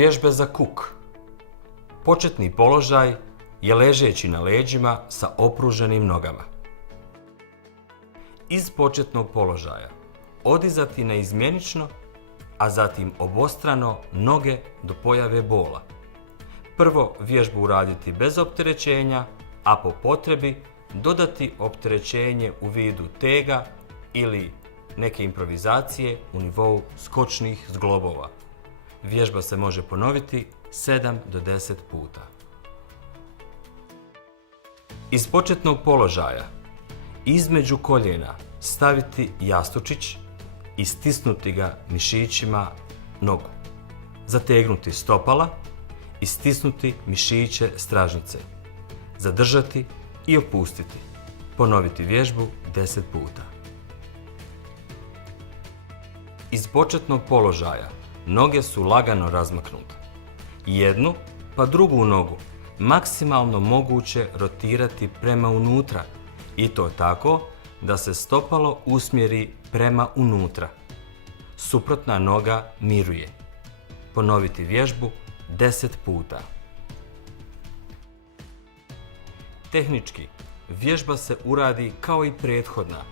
Vježbe za kuk. Početni položaj je ležeći na leđima sa opruženim nogama. Iz početnog položaja odizati naizmjenično, a zatim obostrano noge do pojave bola. Prvo vježbu uraditi bez opterećenja, a po potrebi dodati opterećenje u vidu tega ili neke improvizacije u nivou skočnih zglobova. Vježba se može ponoviti 7 do 10 puta. Iz početnog položaja između koljena staviti jastučić i stisnuti ga mišićima nogu. Zategnuti stopala i stisnuti mišiće stražnice. Zadržati i opustiti. Ponoviti vježbu 10 puta. Iz početnog položaja noge su lagano razmaknute. Jednu pa drugu nogu maksimalno moguće rotirati prema unutra i to tako da se stopalo usmjeri prema unutra. Suprotna noga miruje. Ponoviti vježbu 10 puta. Tehnički, vježba se uradi kao i prethodna,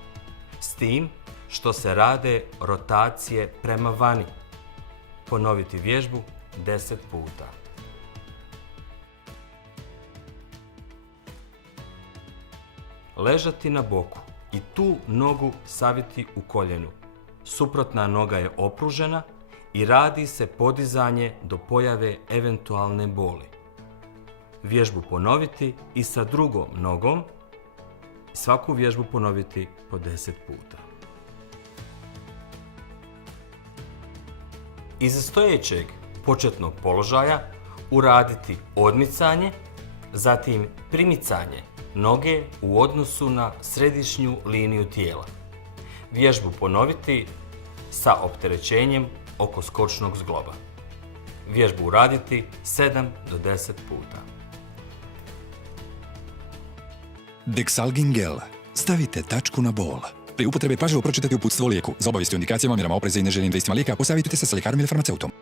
s tim što se rade rotacije prema vani. Ponoviti vježbu 10 puta. Ležati na boku i tu nogu saviti u koljenu. Suprotna noga je opružena i radi se podizanje do pojave eventualne boli. Vježbu ponoviti i sa drugom nogom. Svaku vježbu ponoviti po 10 puta. Iz stojećeg početnog položaja uraditi odmicanje, zatim primicanje noge u odnosu na središnju liniju tijela. Vježbu ponoviti sa opterećenjem oko skočnog zgloba. Vježbu uraditi 7 do 10 puta. Dexalgin gel. Stavite tačku na bol. Pri upotrebi pažljivo pročitati uputstvo o lijeku. Za obavijesti o indikacijama, mjerama opreza i neželjenim dejstvima lijeka posavjetujte se sa ljekarom ili farmaceutom.